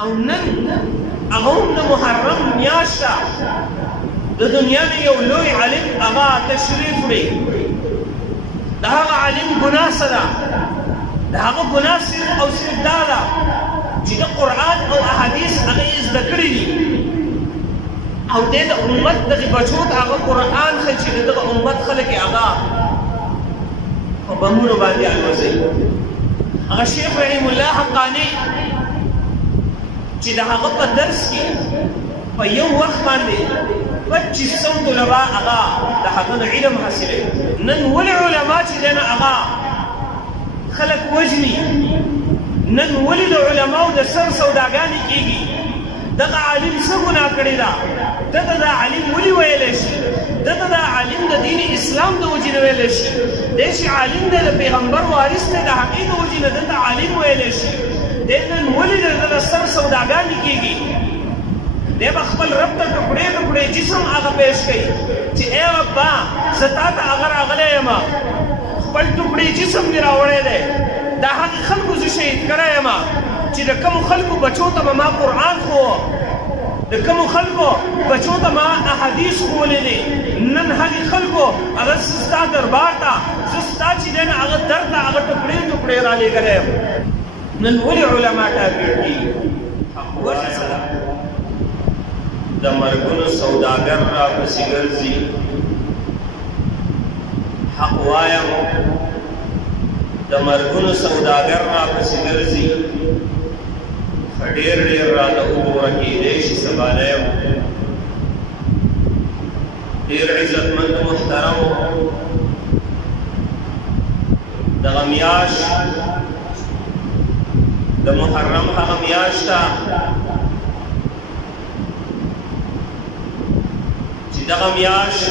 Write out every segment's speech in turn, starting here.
او نن هغه هم د محرم میاشت ده د دنیا نه یو لوی عالم هغه تشریف وړي د هغه عالم ګناه څه ده د هغه ګناه صرف او صرف دا ده چې د قرآن او احادیث هغه یې زده کړي دي او د امت دغه بچو ته هغه قرآن ښه چې د دغه امت خلک یې هغه په بمونو باندې الوځي هغه شیخ رحیم الله حقانی چې د هغه په درس کې په یو وخت باندې 2500 طلبه هغه د هغه علم حاصلوي نن ولې علما چې دی نه هغه خلک وژني نن ولې د علماو د سر سوداګانې کېږي دغه عالم څه ګناه کړې ده دغه دا عالم ولې ویلی شي دغه دا عالم د دین اسلام د وجې نه ویلی شي دی چې عالم دی د پیغمبر وارث دی د هغې د وجې نه دلته عالم ویلی شي دی نن ولې د سر سوداګانې کېږي دی به خپل رب ته ټوکړې ټوکړې جسم هغه پیش کوي چې ای ربا زه تا ته هغه راغلی یم خپل ټوکړې جسم مې راوړی دی دا هغې خلکو زه شهید کړی یم چې د کومو خلکو بچو ته به ما قرآن خو د کومو خلکو بچو ته ما احادیث ښوولې دي نن هغې خلکو هغه ستا دربار ته زه ستا چې دی نه هغه در ته هغه ټوکړې ټوکړې رالېږلی یم نن ولې علما ټاکل کېږي وجه څه ده د مرګونو سوداګر را پسې ګرځي حق وایم د مرګونو سوداګر را پسې ګرځي ډېر ډېر راته وګوره کېدی شي سباله یم ډېر عزتمند محترم دغه میاشت د محرم هغه میاشت ده چې دغه میاشت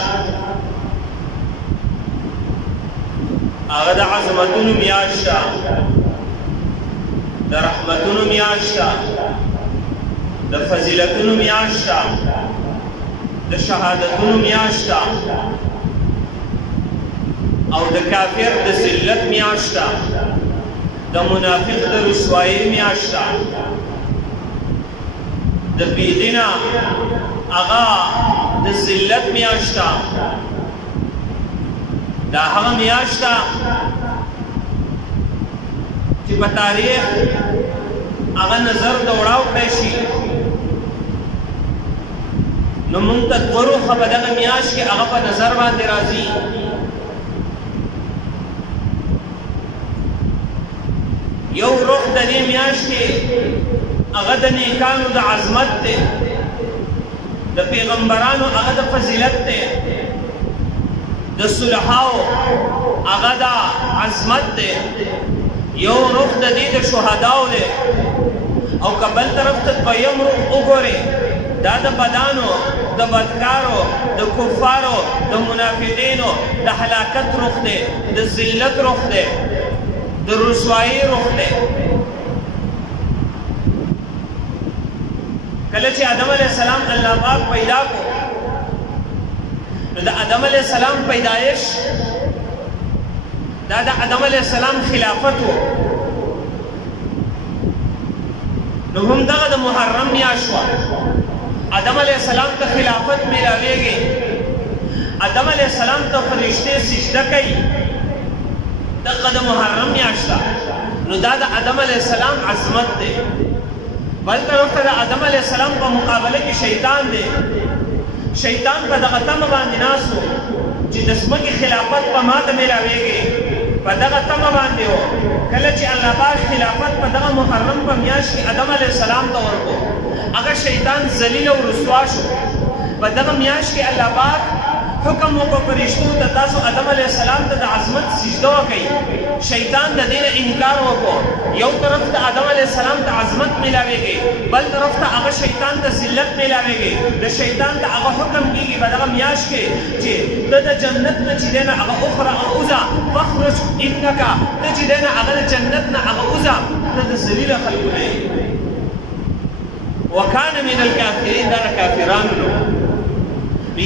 هغه د عظمتونو میاشت ده د رحمتونو میاشت ده د فضیلتونو میاشت ده د شهادتونو میاشت ده او د کافر د ذلت میاشت ده د منافق د رسوایی میاشت ده د بېدینه هغه د ذلت میاشت ده دا هغه میاشت ده چې په تاریخ هغه نظر دوړاو کړی شي نو موږ ته دوه روخه په دغه میاشت کې هغه په نظر باندې راځي یو روح د دې میاشت کې هغه د نیکانو د عظمت دی د پیغمبرانو هغه د فضیلت دی د صلحاو هغه د عظمت دی یو روح د دې د شهداو دی او که بل طرف ته دویم روح وګورې دا د بدانو د بدکارو د کفارو د منافقینو د هلاکت روح دی د ذلت روح دی د رسوایی روح دی کله چې آدم علیه السلام الله پاک پیدا کو نو د آدم علیه السلام پیدایش دا د آدم علیه السلام خلافت و نو هم دغه د محرم میاشت وه آدم علیه السلام ته خلافت میلاویږي آدم علیه السلام ته فرشتې سجده کوي دغه د محرم میاشت ده نو دا د آدم علیه السلام عظمت دی بل طرف ته د آدم علیه السلام په مقابله کې شیطان دی شیطان په دغه تمه باندې ناست و چې د ځمکې خلافت په ما ته میلاویږي په دغه تمه باندې و کله چې الله پاک خلافت په دغه محرم په میاشت کې آدم علیه السلام ته ورکړو هغه شیطان ذلیل او رسوا شو په دغه میاشت کې الله پاک حکم وکړو فرشتو ته تاسو آدم علیه السلام ته د عظمت سجده وکړئ شیطان د دې نه انکار وکړو یو طرف ته آدم علیه السلام ته عظمت میلاویږي بل طرف ته هغه شیطان ته ذلت میلاویږي د شیطان ته هغه حکم کېږي په دغه میاشت کې چې ته د جنت نه چې دی نه هغه اخره اوځه فاخرج انک ته چې دی نه هغه د جنت نه هغه اوځه ته د ذلیله خلکو نه وکان من الکافرین دا د کافرانو نه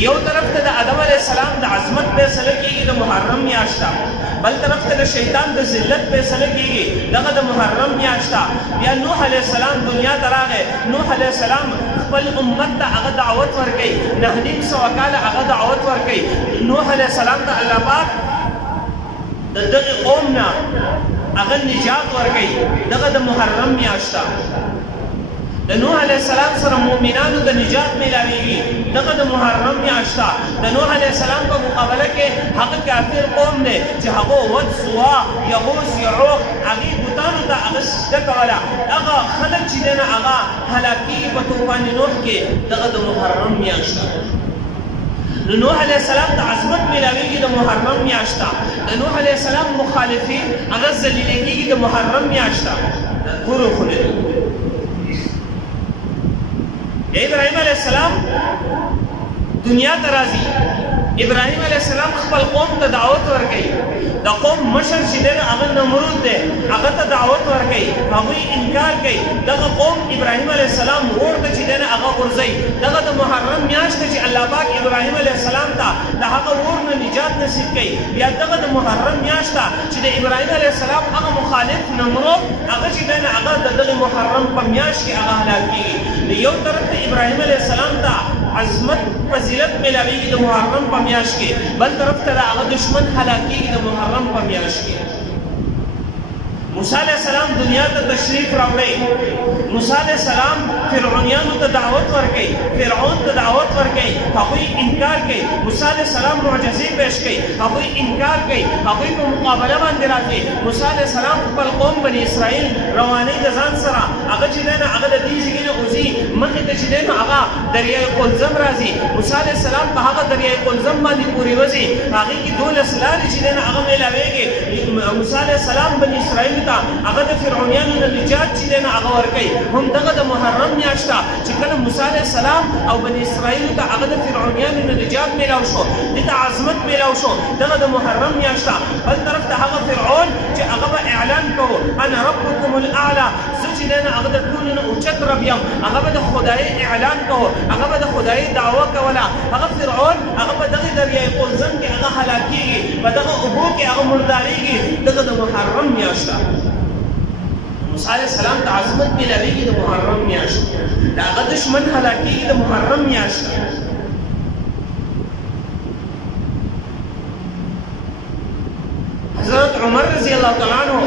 یو طرف ته د آدم علیه السلام د عظمت فیصله کېږي د محرم میاشت ده بل طرف ته د شیطان د ذلت فیصله کېږي دغه د محرم میاشت ده بیا نوح علیه السلام دنیا ته راغی نوح علیہ السلام خپل امت ته هغه دعوت ورکړي 900 کاله هغه دعوت ورکړي نوح علیہ السلام ته الله پاک د دغه قوم نه هغه نجات ورکړي دغه د محرم میاشت د نوح علیہ السلام سره مؤمنانو د نجات ملاویږي دغه د محرم میاشت د نوح علیہ السلام په مقابله کې هغه کافر قوم دی چې هغه ود سوا یغوث یعوق هغه بوتانو ته هغه سجده کوله هغه خلک چې دنه هغه هلاکي په طوفان نوح کې دغه د محرم میاشت نوح علیہ السلام ته عظمت ملاویږي د محرم میاشت د نوح علیہ السلام مخالفین هغه ذلیلېږي د محرم میاشت ګورو خو ابراهيم عليه السلام دنیا ته راځي ابراهيم عليه السلام خپل قوم ته دعوت ورکړي د قوم مشر چې دی هغه نمرود دی هغه ته دعوت ورکړي هغوی انکار کوي دغه قوم ابراهيم عليه السلام اور ته چې دی هغه غورځوي دغه د محرم میاشت چې الله پاک ابراهيم عليه السلام ته د هغه اور نه نجات نصیب کوي بیا دغه د محرم میاشت چې د ابراهيم عليه السلام هغه مخالف نمرود هغه چې دی هغه د دغه محرم په میاشت کې هغه هلاک کېږي یو طرف ته ابراهيم عليه السلام ته عظمت فضیلت ملاویږي د محرم په میاشت کې بل طرف ته هغه دشمن هلاکېږي د محرم په میاشت کې موسی علیہ السلام دنیا ته تشریف راوړی موسی علیہ السلام فرعونیانو ته دعوت ورکړي فرعون ته دعوت ورکړي هغوی انکار کوي موسی علیہ السلام معجزې پیش کوي هغوی انکار کوي هغوی په مقابله باندې راځي موسی علیہ السلام خپل قوم بني اسرائیل رواني د ځان سره هغه چې دی هغه د دې ځای نه وځي مخې ته چې دی هغه دریای قلزم راځي موسی علیہ السلام په هغه دریای قلزم باندې پورې وځي هغې کې 12 لارې چې دی هغه میلاویږي موسی علیہ السلام بني اسرائیل هغه د فرعونیانو نه نجات چې دی هغه ورکوي هم دغه د محرم میاشت چې کله موسی علیہ السلام او بني اسرائیلو ته هغه د فرعونیانو نه نجات میلاو شو دې ته عظمت میلاو شو دغه د محرم میاشت بل طرف ته هغه فرعون چې هغه به اعلان کوو انا ربکم الاعلی زه چې دی هغه د ټولو نه اوچت رب یم هغه به د خدایي اعلان کوو هغه به د خدایي دعوه کوله هغه فرعون هغه په دغه دریای قلزم کې هغه هلاکېږي په دغه اوبو کې هغه مردارېږي دغه د محرم میاشت موسی علیہ السلام ته عظمت ملاویږي د محرم میاشت د هغه دشمن هلاکېږي د محرم میاشت حضرت عمر رضی الله تعالی عنہ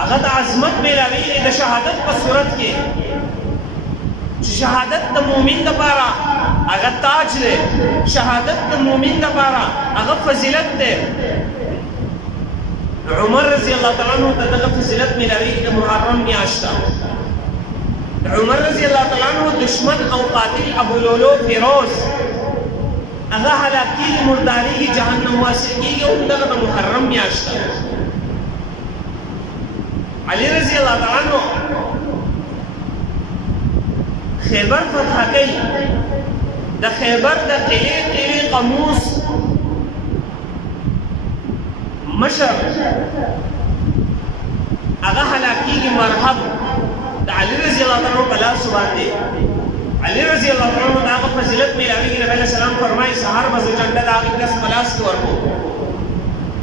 هغه د عظمت ملاویږي د شهادت په صورت کې شهادت د مؤمن لپاره هغه تاج دی شهادت د مؤمن لپاره هغه فضیلت دی عمر رضی الله تعالی عنہ ته دغه فضیلت ملاویږي د محرم میاشت عمر رضی الله تعالی عنہ دشمن او قاتل ابو لولو فیروز هغه هلاکېږي مردارېږي جهنم واصل کېږي هم دغه د محرم میاشت علي رضی الله تعالی عنہ خیبر فتح کوي د خیبر د قلعې قاموس مشر هغه هلاکېږي مرحب د علي رضی الله تعالی عنہ په لاس باندې علي رضی الله تعالی عنہ هغه فضیلت میلاویږي نبی علیه السلام فرمایي سهار به زه جنډه د هغې کس په لاس کې ورکوم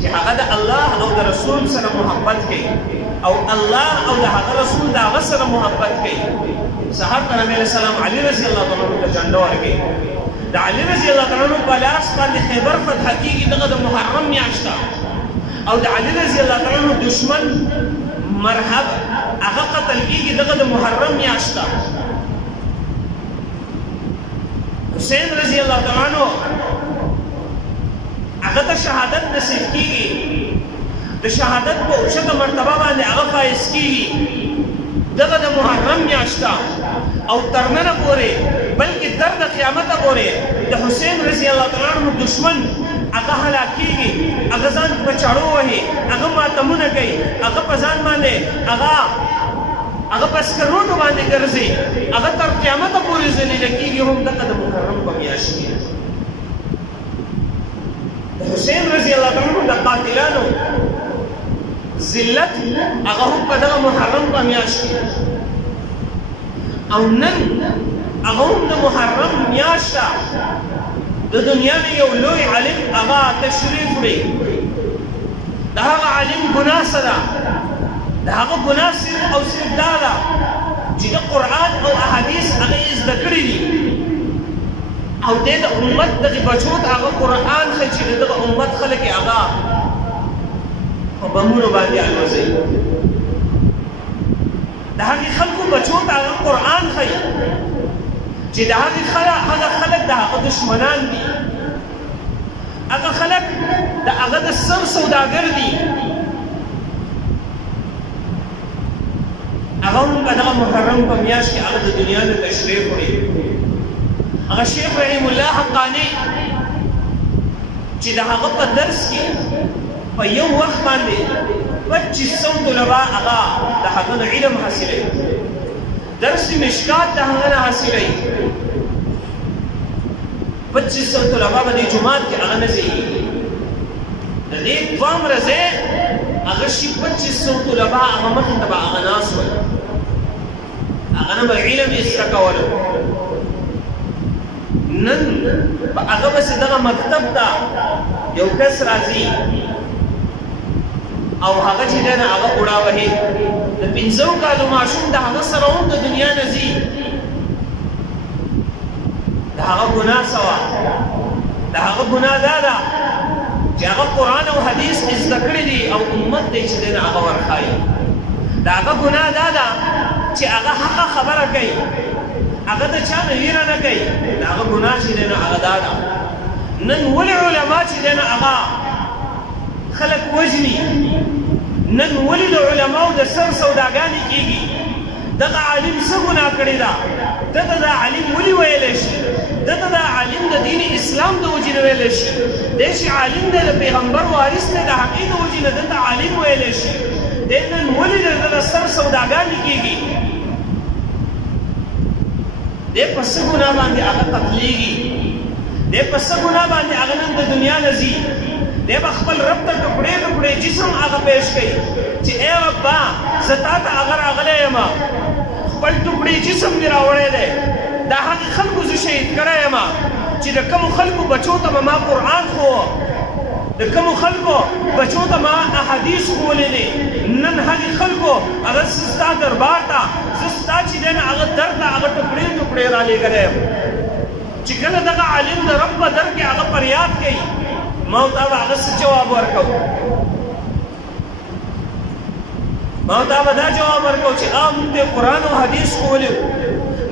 چې هغه د الله او د رسول سره محبت کوي او الله او د هغه رسول د هغه سره محبت کوي سهار ته نبی علیه السلام علي رضی الله تعالی عنہ ته جنډه ورکوي د علي رضی الله تعالی عنہ په لاس باندې خیبر فتح کېږي دغه د محرم میاشت او د علي رضی الله تعالی عنہ دشمن مرحب هغه قتل کېږي دغه د محرم میاشت حسین رضی الله تعالی عنہ هغه ته شهادت نصیب کېږي د شهادت په اوچته مرتبه باندې هغه فایز کېږي دغه د محرم میاشت او تر ننه پورې بلکې تر د قیامته پورې د حسین رضی الله تعالی عنہ دشمن هغه هلاکېږي هغه ځان په چاړو وهي هغه ماتمونه کوي هغه په ځان باندې هغه په سکروټو باندې ګرځي هغه تر قیامته پورې ذلیله کېږي هم دغه د محرم په میاشت کې د حسین رضی الله تعالی عنہ د قاتلانو ذلت هغه هم په دغه محرم په میاشت کې او نن هغه هم د محرم میاشت د دنیا نه یو لوی عالم هغه تشریف وړي د هغه عالم ګناه څه ده د هغه ګناه صرف او صرف دا ده بچو ته هغه قرآن ښایي چې دغه امت خلک یې هغه په بمونو باندې الوځي د هغې خلکو بچو ته هغه قرآن ښایي چې د هغه خلک د هغه دشمنان دي هغه خلک د هغه د سر سوداګر دي هغه هم په دغه محرم په میاشت کې هغه د دنیا نه تشریف وړي هغه شیخ رحیم الله حقانی چې د هغه په درس کې په یو وخت باندې 2500 طلبه هغه د هغه د علم حاصلوي درس مشکات د هغه نه حاصلوي 2500 طلبه به د جماعت کې هغه نه ځي د دې دوه ورځې هغه شي 2500 طلبه هغه مخې ته به هغه ناست ول هغه نه به علم یې زده کولو نن په هغه پسې دغه مکتب ته یو کس راځي او هغه چې دی نه هغه اوړه وهي د 15 کالو ماشوم د هغه سره هم د دنیا نه ځي د هغه ګناه څه وه د هغه ګناه دا ده چې هغه قرآن او حدیث زده کړي دي او امت دی چې دی نه هغه ورښایي د هغه ګناه دا ده چې هغه حقه خبره کوي هغه د چا نه ویره نه کوي د هغه ګناه چې دی نه هغه دا ده نن ولې علما چې دی نه هغه خلک وژني نن ولې د علماو د سر سوداګانې کېږي دغه عالم څه ګناه کړې ده دته دا عالم ولې ویلی شي دته دا عالم د دین اسلام د وجې نه ویلی شي دی چې عالم دی د پیغمبر وارث دی د هغې د وجې نه دته عالم ویلی شي دی نن ولې د سر سوداګانې کېږي دی په څه ګناه باندې هغه قتلېږي دی په څه ګناه باندې هغه نن د دنیا نه ځي دی به خپل رب ته ټوکړې ټوکړې جسم هغه پیش کوي چې ای ربا زه تا ته هغه راغلی یم خپل ټوکړې جسم مې راوړی دی دا هغې خلکو زه شهید کړی یم چې د کومو خلکو بچو ته به ما قرآن ښووه د کومو خلکو بچو ته ما احادیث ښوولې دي نن هغې خلکو هغه ستا دربار ته زه ستا چې دی نه هغه در ته هغه ټوکړې ټوکړې رالېږلی یم چې کله دغه عالم د رب په در کې هغه فریاد کوي ما ورته به هغه څه جواب ورکوو ما ورته به دا جواب ورکوو چې موږ ته قرآن او حدیث ښوولی وو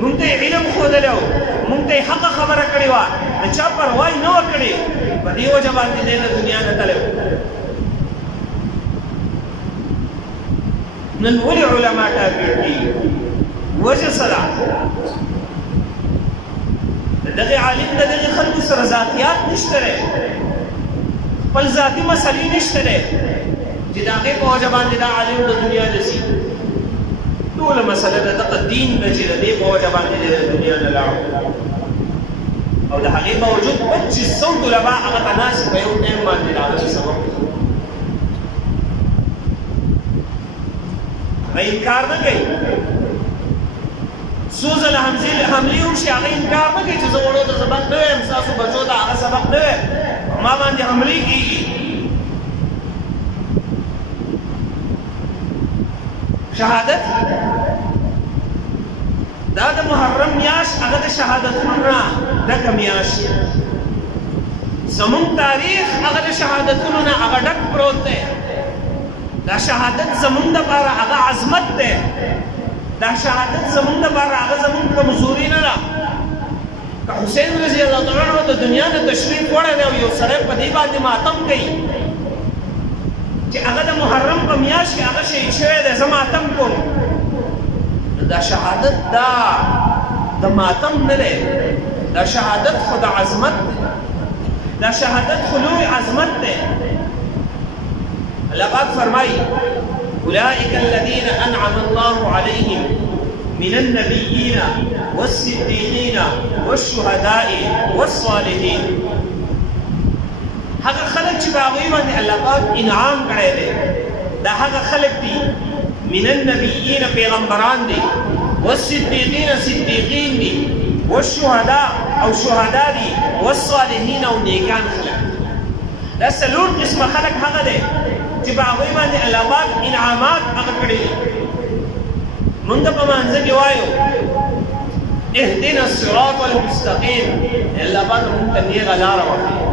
موږ ته یې علم ښودلی وو موږ ته یې حقه خبره کړې وه د چا پروا یې نه وه کړې په دې وجه باندې دی نه دنیا نه تللی وو نن ولې علما ټاکل کېږي وجه څه ده د دغې عالم د دغې خلکو سره ذاتیات نشته دی خپل ذاتي مسلې نشته دی چې د هغې په وجه باندې دا عالم د دنیا نه ځي ټوله مسله د دغه دین ده چې د دې په وجه باندې د دنیا نه لاړو او د هغې باوجود 2500 طلبه هغه ته ناست په یو ټایم باندې د هغه سبب هغه انکار نه کوي څو ځله حملې وشي هغه انکار نه کوي چې زه وړو ته سبق نه وایم ستاسو بچو ته هغه سبق نه وایم ما باندې حملې کېږي شهادت دا د محرم میاشت هغه د شهادتونو نه ډکه میاشت زمونږ تاریخ هغه د شهادتونو نه هغه ډک پروت دی دا شهادت زمونږ دپاره هغه عظمت دی دا شهادت زمونږ دپاره هغه زمونږ کمزوري نه ده که حسین رضی الله تعالی عنه د دنیا نه تشریف وړی دی او یو سړی په دې باندې ماتم کوي چې هغه د محرم په میاشت کې هغه شهید شوی دی زه ماتم کوم دا شهادت دا د ماتم نه دی دا شهادت خو د عظمت دی دا شهادت خو لوی عظمت دی الله پاک فرمایي أولئك الذين أنعم الله عليهم من النبيين والصديقين والشهداء والصالحين هغه خلک چې په هغوی باندې الله پاک انعام کړی دی دا هغه خلک دي من النبيين پیغمبران دي والصديقين صديقين دي والشهداء او شهداء دي والصالحين او نیکان خلک دا څلور قسمه خلک هغه دی چې په هغوی باندې الله پاک انعامات هغه کړي دي مونږ په مانځه کې وایو اهدنا الصراط المستقیم الله پاک موږ ته نیغه لاره وښیي.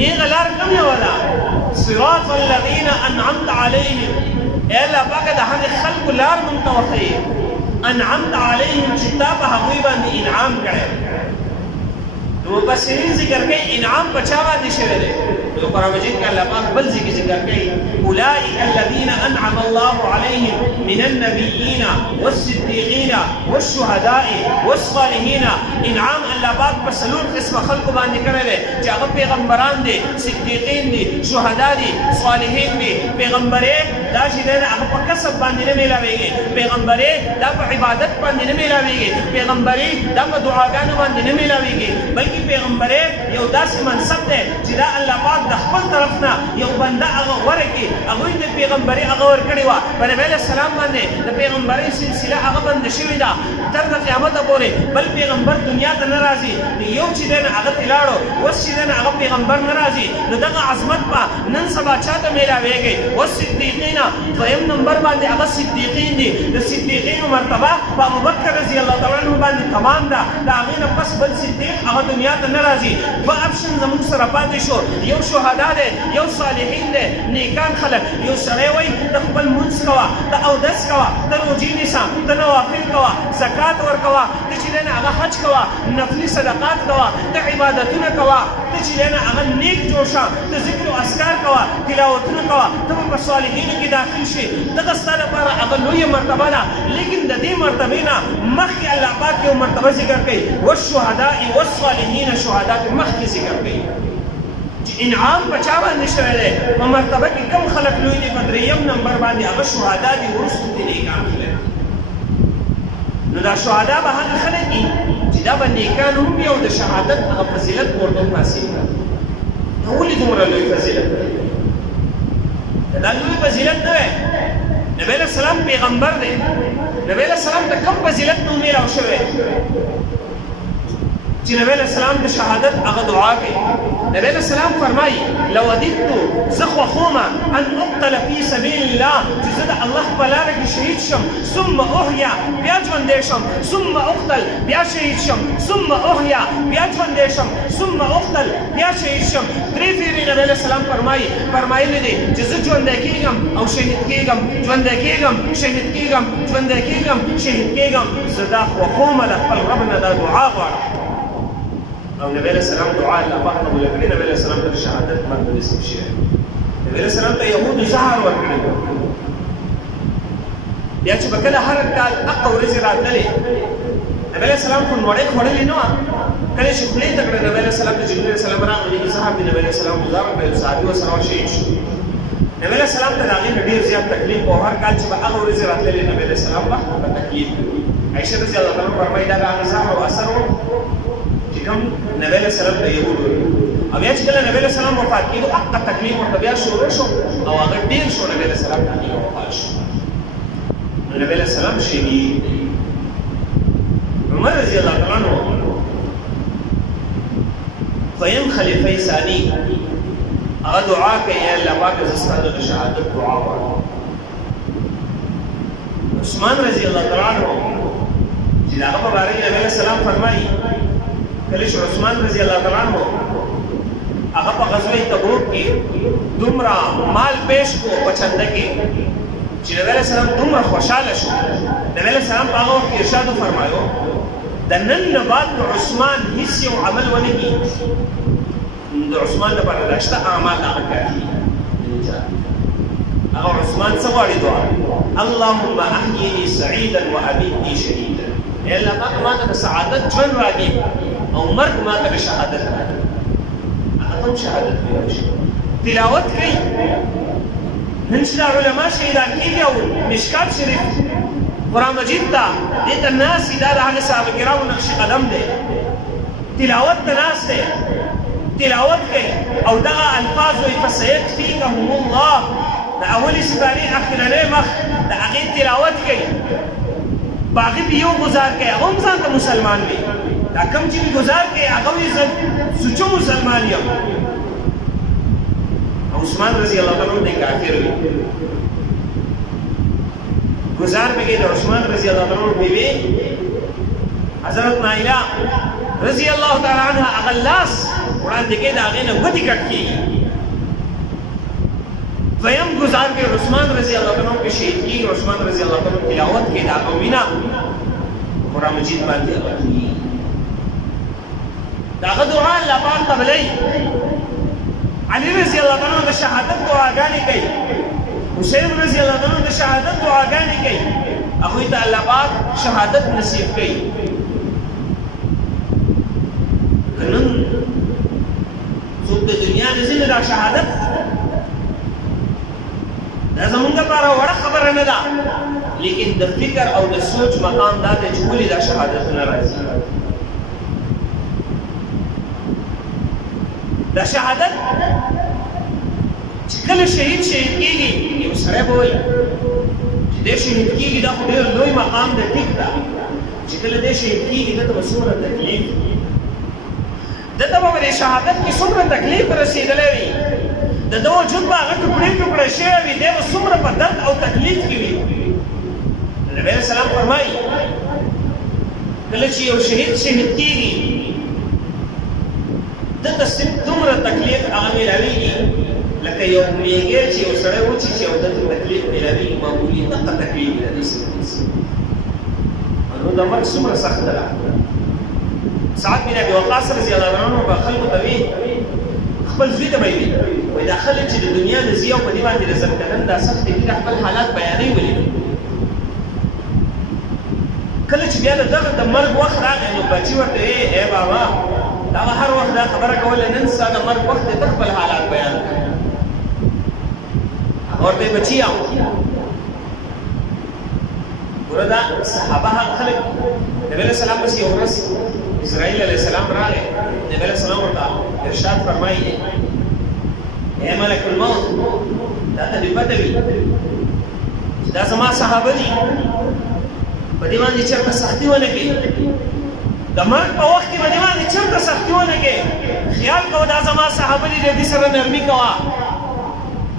نیغه لار کوم یوه ده؟ صراط الذین انعمت علیهم. ای الله پاکه د هغې خلکو لار موږ ته وښیي انعمت علیهم چې تا په هغوی باندې انعام کړی. نو مفسرین ذکر کوي انعام په چا باندې شوی دی؟ نو قرآن مجید کې الله پاک بل ځای کې ذکر کوي اولئک الذین انعم الله علیهم من النبیین والصدیقین والشهداء والصالحین. انعام الله پاک په څلور قسمه خلکو باندې کړی دی چې هغه پیغمبران دي، صدیقین دي، شهدا دي، صالحین دي. پیغمبرې دا چې دی هغه په کسب باندې نه میلاویږي، پیغمبرې دا په عبادت باندې نه میلاویږي، پیغمبرې دا په دعاګانو باندې نه میلاویږي، بلکې پیغمبرې یو داسې منصب دی چې دا الله پاک د خپل طرف نه یو بنده هغه غوره کړي. هغوی ته پیغمبري هغه ورکړې وه. په نبي علیه السلام باندې د پیغمبرۍ سلسله هغه بنده شوې ده تر د قیامته پورې. بل پیغمبر دنیا ته نه راځي. یو چې دی نه هغه ترې لاړو، اوس چې دی نه هغه پیغمبر نه راځي. نو دغه عظمت به نن سبا چا ته میلاویږي؟ والصدیقین دویم نمبر باندې هغه صدیقین دي. د صدیقینو مرتبه په ابوبکر رضی الله تعالی عنه باندې تمام ده. د هغې نه پس بل صدیق هغه دنیا ته نه راځي. دوه اپشن زموږ سره پاتې شو، یو شهدا دی، یو صالحین دی، نیکان خلک. یو سړی وایي ته خپل لمونځ کوه، ته اودس کوه، ته روژې نیسه، ته نوافل کوه، زکات ورکوه، ته چې دی نه هغه حج کوه، نفلي صدقات کوه، ته عبادتونه کوه، ته چې دی نه هغه نیک جوړ شه، ته ذکر و اذکار کوه، تلاوتونه کوه، ته به په صالحینو کې داخل شي. دغه ستا لپاره هغه لویه مرتبه ده. لیکن د دې مرتبې نه مخکې الله پاک یو مرتبه ذکر کوي والشهداء والصالحین. شهدا کې مخکې ذکر کوي چې انعام په چا باندې شوی دی. په مرتبه کې کوم خلک لوی دي؟ په درېیم نمبر باندې هغه شهدا دي، وروسته دي نیکان خلک. نو دا شهدا به هغه خلک دي چې دا به نیکان هم وي او د شهادت هغه فضیلت ورته هم حاصل کړي. نو ولې دومره لوی فضیلت دی؟ دا لوی فضیلت نه دی. نبی علیه السلام پیغمبر دی. نبی علیه السلام ته کوم فضیلت نه میلاو شوی چې نبی علیه السلام د شهادت هغه دعا کوي؟ نبی علیه السلام فرمایي لو وددت زه خوښوم ان اقتل فی سبیل الله چې زه د الله په لاره کې شهید شم، ثم احیا بیا ژوندی شم، ثم اقتل بیا شهید شم، ثم احیا بیا ژوندی شم، ثم اقتل بیا شهید شم. درې پیرې نبی علیه السلام فرمایلی دی چې زه ژوندی کېږم او شهید کېږم، ژوندی کېږم، شهید کېږم، ژوندی کېږم، شهید کېږم. زه دا خوښوم د خپل رب نه دا دعا غواړم. او نبی علیه السلام دعا الله پاک قبوله کړې. نبی علیه السلام ته شهادت مرګ نصیب شوی. نبی علیه السلام ته یهودو زهر ورکړی و. بیا چې به کله هر کال هغه ورځې راتللې، نبی علیه السلام خو نوړۍ خوړلې نه وه. کله چې خولې ته کړه نبی علیه السلام ته جبریل علیه السلام راغلی، زهر د نبی علیه السلام ګزار کړی، یو صحابي ورسره شهید شو. نبی علیه السلام ته د هغې نه ډېر زیات تکلیف و. هر کال چې به هغه ورځې راتللې نبی علیه السلام به تکلیف کوي. عایشه رضی الله تعالی عنها فرمایي دا د هغه زهر او اثر و چې کوم نبی علیه السلام ته یهودو او بیا چې کله نبی علیه السلام وفات کېدو هغه تکلیف ورته بیا شروع شو او هغه ډېر شو. نبی علیه السلام تکلیف وفات شو. نو نبی علیه السلام شهید. عمر رضی الله تعالی عنه دویم خلیفه ثانی هغه دعا کوي ای الله پاک زه ستا د شهادت دعا غواړم. عثمان رضی الله تعالی عنه چې د هغه په باره کې نبی علیه السلام فرمایي کله چې عثمان رضی الله تعالی عنه هغه په غزوه تبوک کې دومره مال پیش کو په چنده کې چې نبی علیه السلام دومره خوشحاله شو. نبی علیه السلام په هغه وخت کې ارشاد وفرمایو د نن نه بعد عثمان هیڅ یو عمل ونه کړي، د عثمان لپاره دا شته اعمال هغه کافي. هغه عثمان څه غواړي دعا؟ اللهم احییني سعیدا وامتني شهیدا. ای الله پاک ما ته د سعادت ژوند راکړي او مرګ ما ته د شهادت راکړي. هغه هم شهادت ویلی. تلاوت کوي. نن چې دا علما شهیدان کېږي او مشکات شریف قرآن مجید ته دې ته ناست دي، دا د هغه صحابه کرامو نقش قدم دی. تلاوت ته ناست دی، تلاوت کوي او دغه الفاظ وایي فسیکفیکهم الله. د اولې سپارې اخرنۍ مخ د هغې تلاوت کوي، په هغې پې یو ګزار کوي، هغه هم ځان ته مسلمان وي. دا کوم چې مې ګزار کوي هغه وایي زه سوچو مسلمان یم. عثمان رضی الله تعالی عنہ کافر وي. گزار پہ گئی تو عثمان رضی اللہ عنہ بیوی حضرت نائلہ رضی الله تعالی عنها هغه لاس وړاندې کړي د هغې نه ودې کټ کېږي. دویم ګزار کې عثمان رضی الله عنه کې شهید کېږي. عثمان رضی الله عنه تلاوت کوي د هغه وینا قرآن مجید باندې هغه کېږي. د هغه دعا الله پاک قبلوي. علي رضی الله عنه د شهادت دعاګانې کوي. حسین رضی الله عنه د شهادت دعاګانې کوي. هغوی ته الله پاک شهادت نصیب کوي. که نن څوک د دنیا نه ځي نو دا شهادت دا زمونږ لپاره وړه خبره نه ده، لیکن د فکر او د سوچ مقام دا دی چې ولې دا شهادتونه راځي. دا شهادت چې کله شهید کېږي یو سړی به وایي چې دی شهید کېږي دا خو ډېر لوی مقام دی، ټیک ده. چې کله دی شهید کېږي ده ته به څومره تکلیف ده ته به د شهادت کې څومره تکلیف رسېدلی وي، د ده وجود به هغه ټوکړې ټوکړه شوی وي، دی به څومره په درد او تکلیف کې وي. نبي علیه السلام فرمایي کله چې یو شهید کېږي ده ته صرف دومره تکلیف هغه میلاویږي لکه یو میږی چې یو سړی وچیچي او ده ته تکلیف میلاویږي، معمولي دغه تکلیف میلاوي. نو د مرګ څومره سخته ده. سعد بن ابي وقاص رضی الله عنه به خلکو ته وي، خپل زوی ته به وي وایي دا خلک چې د دنیا نه ځي او په دې باندې رزق کدن دا سخت دي، دا خپل حالات بیانوي ولې. کله چې بیا د دغه د مرګ وخت راغی نو بچي ورته ای بابا دا هر وخت دا خبره کوله نن ستا د مرګ وخت دی ته خپل حالات بیان کړه. هغه ورته وایي بچیا ګوره دا صحابه هغه خلک نبي علیه السلام پسې یو ورځ اسرائیل علیه السلام راغی. نبي علیه السلام ورته ارشاد فرمایي ای ملک الموت دا ته دې پته وي دا زما صحابه دي، په دې باندې چېرته سختي ونه کړي، د مرګ په وخت کې په دې باندې چېرته سختي ونه کړي، خیال کوه دا زما صحابه دي، د دې سره نرمي کوه.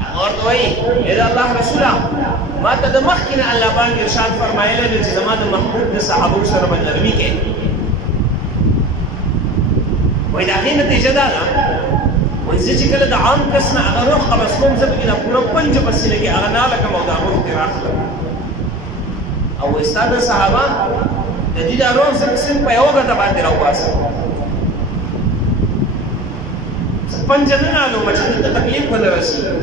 هغه ورته وایي ای د الله رسوله ما ته د مخکې نه الله پاک ارشاد فرمایلی دی چې زما د محبوب د صحابو سره به نرمي کوي. وایي د هغې نتیجه دا ده وایي زه چې کله د عام کس نه هغه روح قبض کوم زه پکې دا پوره پنجه په سینه کې هغه ناله کړم او دا روح ترې راخلم. او وایي ستا د صحابه د دې دا روح زه صرف په یوه ګټه باندې راوباسم، پنجه نه نالومه چې دلته تکلیف ونه رسېږي.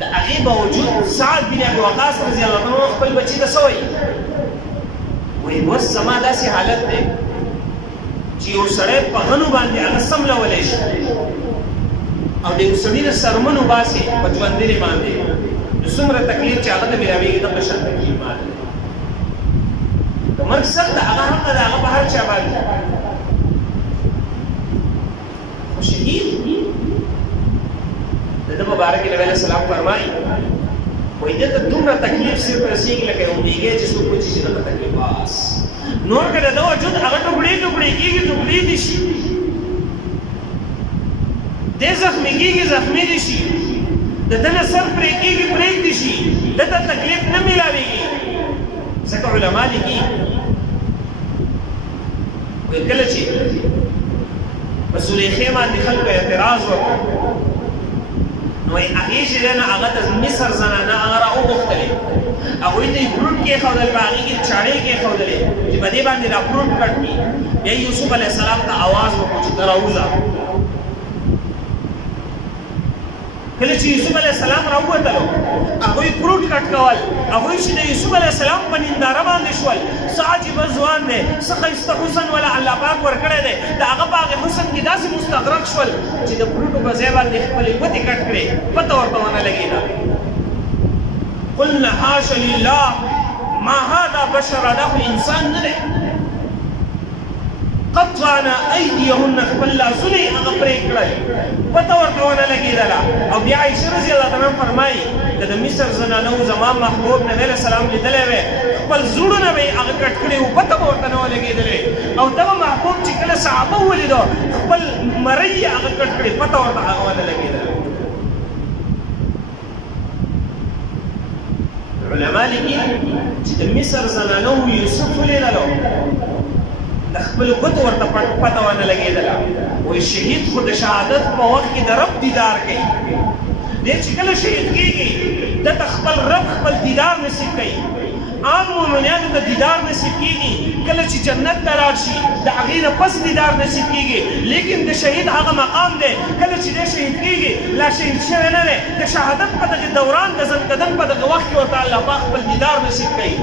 د هغې باوجود سعد بن ابي وقاص رضی الله عنه خپل بچي ته څه وایي؟ وایي اوس زما داسې حالت دی چې یو سړی په غنو باندې هغه سملولی شي او د یو سړي د سرمن وباسي په ژوندلې باندې نو څومره تکلیف چې هغه ته میلاوېږي دغه شان تکلیف باندې د مرګ سخت ده، هغه حق ده، هغه په هر چا باندې. خو شهید د ده مبارک نبي علیه السلام فرمایي وایي ده ته دومره تکلیف صرف رسېږي لکه یو میږی چې څوک وچیچي دغه تکلیف بس. نور که د ده وجود هغه ټوکړې ټوکړې کېږي، ټوکړې دي شي، دی زخمي کېږي، زخمي دي شي، د ده نه سر پرې کېږي، پرېږدي شي، ده ته تکلیف نه میلاوېږي. ځکه علما لیکي وایي کله چې په زلیخې باندې خلکو اعتراض وکړ نو وایي هغې چې دی نه هغه د مصر زنانه هغه راوغوښتلې، هغوی ته یې فروټ کېښودل، په هغې کې چاړې کېښودلې چې په دې باندې دا فروټ کټ کړي. بیا یوسف علیه السلام ته آواز وکړو چې ته راوځه. کله چې یوسف علیه السلام راووتلو هغوی فروټ کټ کول، هغوی چې د یوسف علیه السلام په ننداره باندې شول، څه عجیبه ځوان دی، څه ښایسته حسن ولا الله پاک ورکړی دی، د هغه په هغې حسن کې داسې مستغرق شول چې د فروټو په ځای باندې خپلې ګوتې کټ کړې، پته ورته ونه لګېده. قلنا حاش لله ما هذا بشر، دا خو انسان نه دی. قطعنا ایدیهن، خپل لاسونه یې هغه پرې کړل، پته ورته ونه لګېدله. او بیا عایشه رضی الله تعالی عنها فرمایي که د مصر زنانو زما محبوب نبي علیه السلام لیدلی وی خپل زړونه به یې هغه کټ کړي وو، پته به ورته نه وه لګېدلې. او دغه محبوب چې کله صحابه ولیدو خپل مرۍ یې هغه کټ کړي، پته ورته هغه ونه لګېدله. علما لیکي چې د مصر زنانو یوسف ولیدلو د خپل ګوتو ورته پته ونه لګېدله وایي شهید خو د شهادت په وخت کې د رب دیدار کوي دی چې کله شهید کېږي دته خپل رب خپل دیدار نصیب کوي عام مومنانو ته دیدار نصیب کېږي کله چې جنت ته لاړ شي د هغې نه پس دیدار نصیب کېږي لیکن د شهید هغه مقام دی کله چې دی شهید کېږي لا شهید شوی نه دی د شهادت په دغه دوران د زندګدن په دغه وخت کې ورته الله پاک خپل دیدار نصیب کوي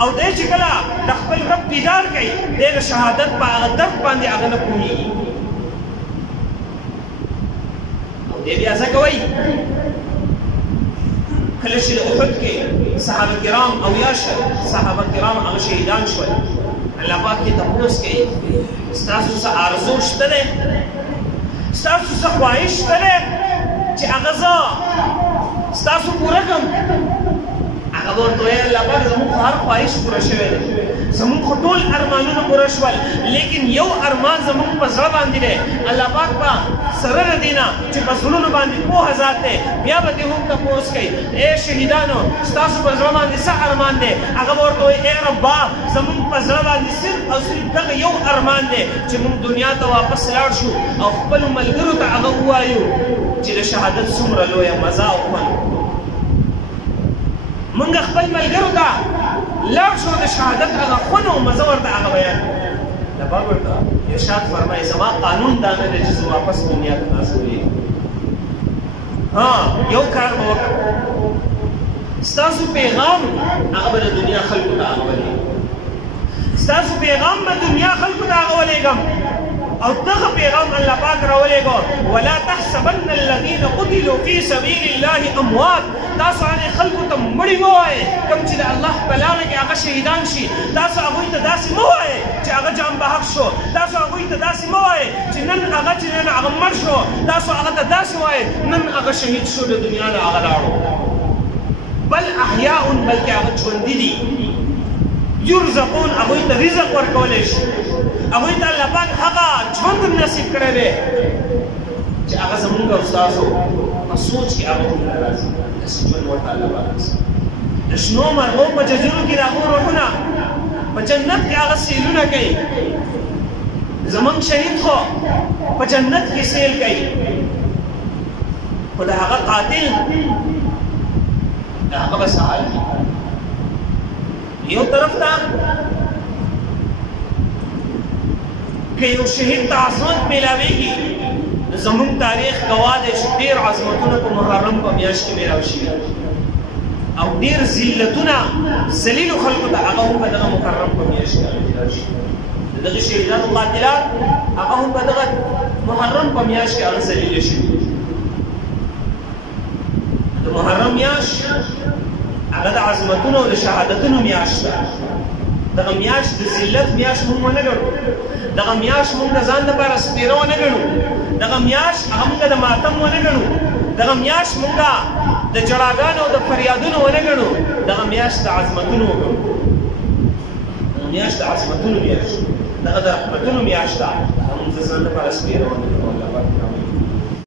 او دی چې کله د خپل رب دیدار کوي دی د شهادت په هغه درد باندې هغه نه پوهېږي او دی بیا څه کوي کله چې د احد کې صحابه کرام اویا شول صحابه کرام هغه شهیدان شول الله پاک کې تپوس کوي ستاسو څه آرزو شته دی ستاسو څه خواهش شته دی چې هغه زه ستاسو پوره کړم هغه ورته وایي الله پاک زموږ خو هر خواهش پوره شوی دی زموږ خو ټول ارمانونه پوره شول لیکن یو ارمان زموږ په زړه باندې دی الله پاک به سره له دې نه چې په زړونو باندې پوهه ذات دی بیا به دې هم تپوس کوي ای شهیدانو ستاسو په زړه باندې څه ارمان دی هغه به ورته وایي ای ربا زموږ په زړه باندې صرف او صرف دغه یو ارمان دی چې موږ دنیا ته واپس لاړ شو او خپلو ملګرو ته هغه ووایو چې د شهادت څومره لویه مزه او خوند مونږ خپل ملګرو ته لاړ شو د شهادت هغه خوند او مزه ورته هغه بیان الله پاک ورته ارشاد فرمایي زما قانون دا نه دی چې زه واپس دنیا ته راستولیږم یو کار به وکړم ستاسو پیغام هغه به د دنیا خلکو ته هغه ولېږم ستاسو پیغام به دنیا خلکو ته هغه ولېږم او دغه پیغام الله پاک راولېږو ولا تحسبن الذين قتلوا في سبيل الله اموات تاسو هغې خلکو ته مړي مه وایئ کوم چې د الله په لاره کې هغه شهیدان شي تاسو هغوی ته داسې مه وایئ چې هغه جان بحق شو تاسو هغوی ته داسې مه وایئ چې نن هغه مړ شو تاسو هغه ته داسې وایئ نن هغه شهید شو د دنیا نه هغه لاړو بل احیاء بلکې هغه ژوندي دي یرزقون هغوی ته رزق ورکولی شي هغوی ته الله پاک هغه ژوند نصیب کړی دی چې هغه زمونږ او ستاسو په سوچ کې هغه هم نه راځي داسې ژوند ورته الله پاک رسوي د شنو مرغو په ججرو کې د هغو روحونه په جنت کې هغه سیلونه کوي زمونږ شهید خو په جنت کې سیل کوي خو د هغه قاتل د هغه به څه حال وي یو طرف ته که یو شهید ته عظمت میلاویږي زموږ تاریخ ګواه دی چې ډېر عظمتونه په محرم په میاشت کې میلاو شوي او ډېر ذلتونه ذلیلو خلکو ته هغه هم په دغه محرم په میاشت کې میلاو شوي د دغه شهیدانو قاتلان هغه هم په دغه محرم په میاشت کې هغه ذلیله شوي د محرم میاشت هغه د عظمتونو او د شهادتونو میاشت ده دغه میاشت د ذلت میاشت موږ ونه ګڼو دغه میاشت موږ د ځان لپاره سپېره ونه ګڼو دغه میاشت هغه موږ د ماتم ونه ګڼو دغه میاشت موږ د جړاګانو او د فریادونو ونه ګڼو دغه میاشت د عظمتونو وګڼو دغه میاشت د عظمتونو میاشت دغه د رحمتونو میاشت ده هغه موږ د ځان لپاره سپېره ونه ګڼو